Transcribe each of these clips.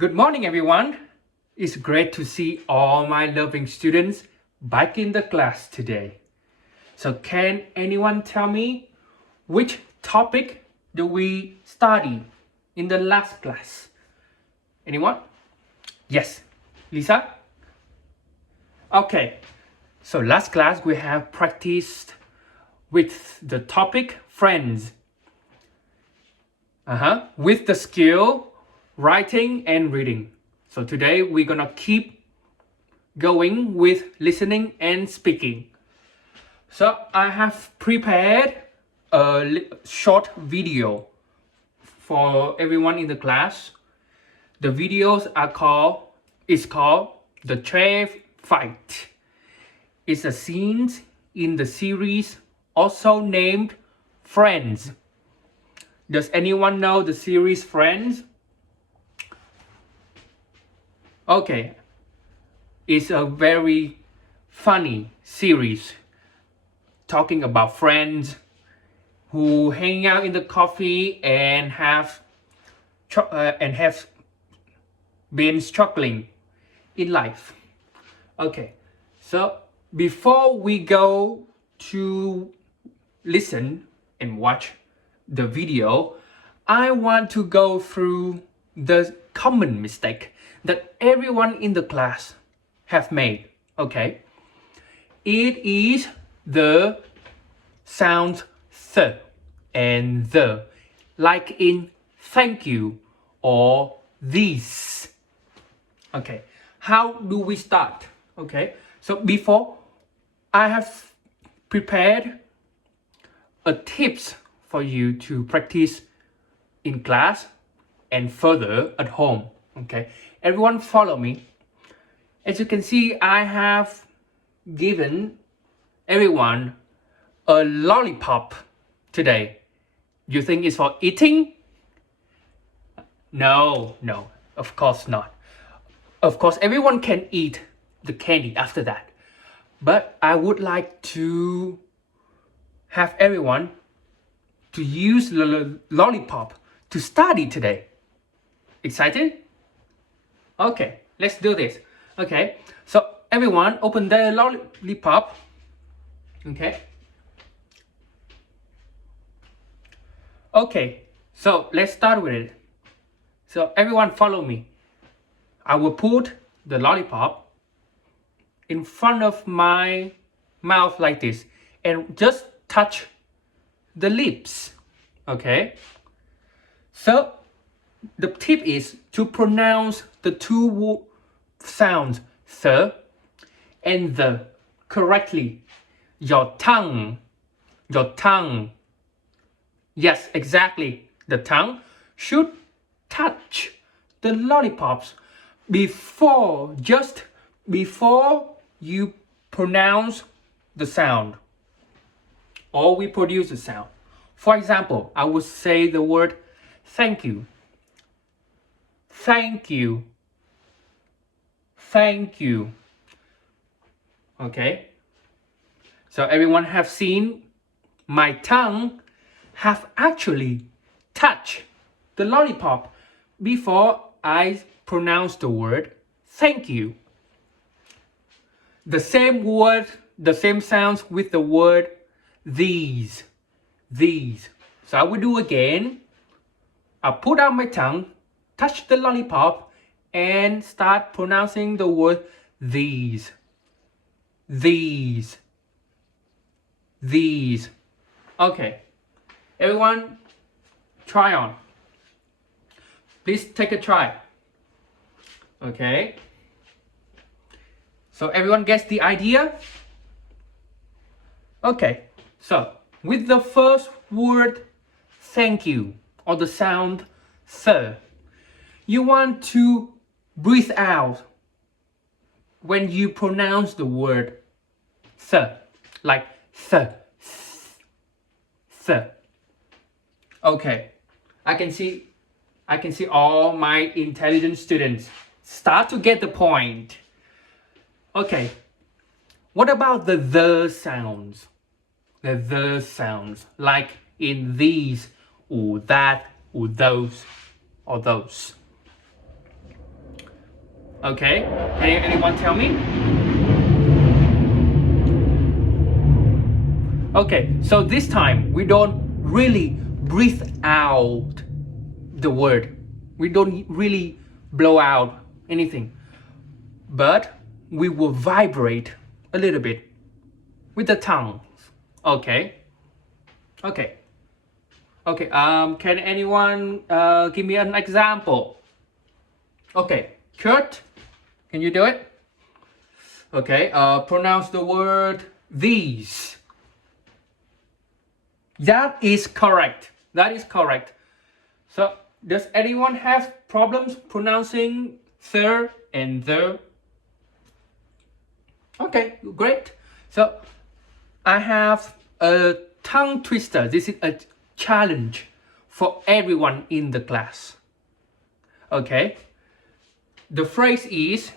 Good morning, everyone. It's great to see all my loving students back in the class today. So can anyone tell me which topic do we study in the last class? Anyone? Yes, Lisa? Okay, so last class we have practiced with the topic friends. With the skill writing and reading. So today we're gonna keep going with listening and speaking. So I have prepared a short video for everyone in the class. The videos is called The Trave Fight. It's a scene in the series also named Friends. Does anyone know the series Friends? Okay, it's a very funny series talking about friends who hang out in the coffee and have been struggling in life. Okay, so before we go to listen and watch the video, I want to go through the common mistake that everyone in the class have made. Okay, it is the sound th and the, like in thank you or these. Okay, how do we start? Okay, so before, I have prepared a tips for you to practice in class and further at home. Okay, everyone follow me. As you can see, I have given everyone a lollipop today. You think it's for eating? No, of course not. Of course, everyone can eat the candy after that. But I would like to have everyone to use the lollipop to study today. Excited? Okay, let's do this. Okay, so everyone open their lollipop. Okay. Okay, so let's start with it. So everyone follow me. I will put the lollipop in front of my mouth like this and just touch the lips. Okay. So the tip is to pronounce the two sounds th and the correctly. Your tongue. Yes, exactly. The tongue should touch the lollipops just before you pronounce the sound or we produce the sound. For example, I would say the word thank you. Thank you. Thank you. Okay. So everyone have seen my tongue have actually touched the lollipop before I pronounce the word thank you. The same word, the same sounds with the word these. So I will do again. I put out my tongue, touch the lollipop, and start pronouncing the word these. Okay, everyone try on. Please take a try. Okay, so everyone gets the idea? Okay, so with the first word thank you or the sound th, you want to breathe out when you pronounce the word th, like th. Okay, I can see all my intelligent students start to get the point. Okay, what about the sounds? The sounds, like in these or that or those or those. Okay, anyone tell me? Okay, so this time we don't really breathe out the word. We don't really blow out anything, but we will vibrate a little bit with the tongue. Okay. Okay. Okay. Can anyone give me an example? Okay. Kurt, can you do it? Okay. Pronounce the word these. That is correct. That is correct. So, does anyone have problems pronouncing sir and the? Okay, great. So, I have a tongue twister. This is a challenge for everyone in the class. Okay. The phrase is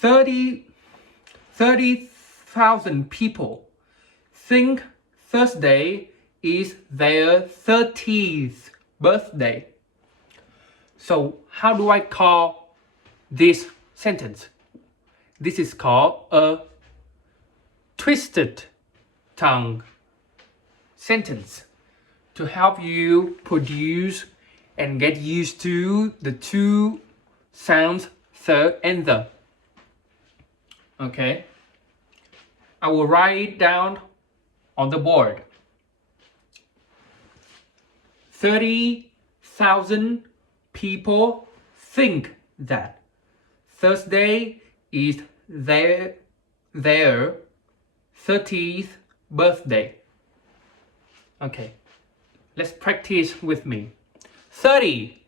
30,000 people think Thursday is their 30th birthday. So how do I call this sentence? This is called a twisted tongue sentence to help you produce and get used to the two sounds, the and the. Okay. I will write it down on the board. 30,000 people think that Thursday is their 30th birthday. Okay, let's practice with me. 30.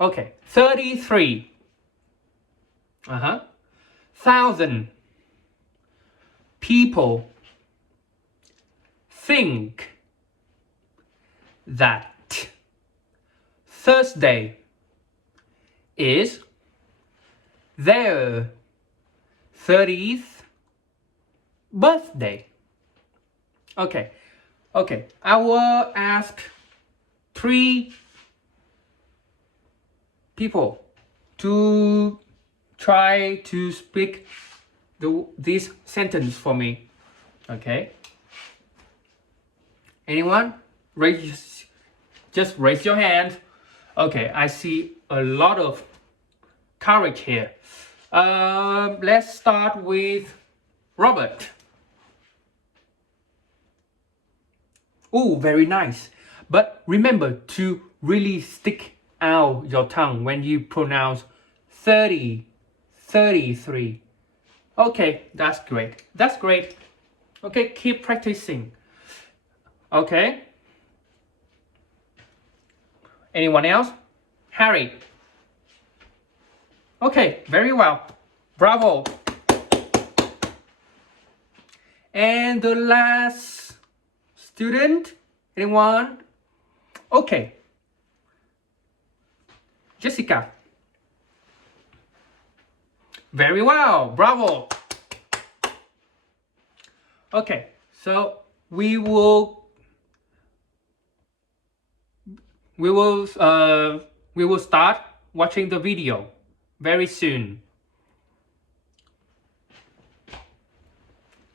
Okay, 33. 1,000 people think that Thursday is their 30th birthday. Okay, I will ask 3 people to try to speak this sentence for me. Okay. Anyone? Just raise your hand. Okay, I see a lot of courage here. Let's start with Robert. Oh, very nice. But remember to really stick out your tongue when you pronounce 30, 33. Okay, that's great. That's great. Okay, keep practicing. Okay. Anyone else? Harry. Okay, very well. Bravo. And the last student? Anyone? Okay. Jessica. Very well. Bravo. Okay, so we will start watching the video very soon.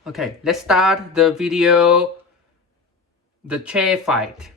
Okay, let's start the video, the chair fight.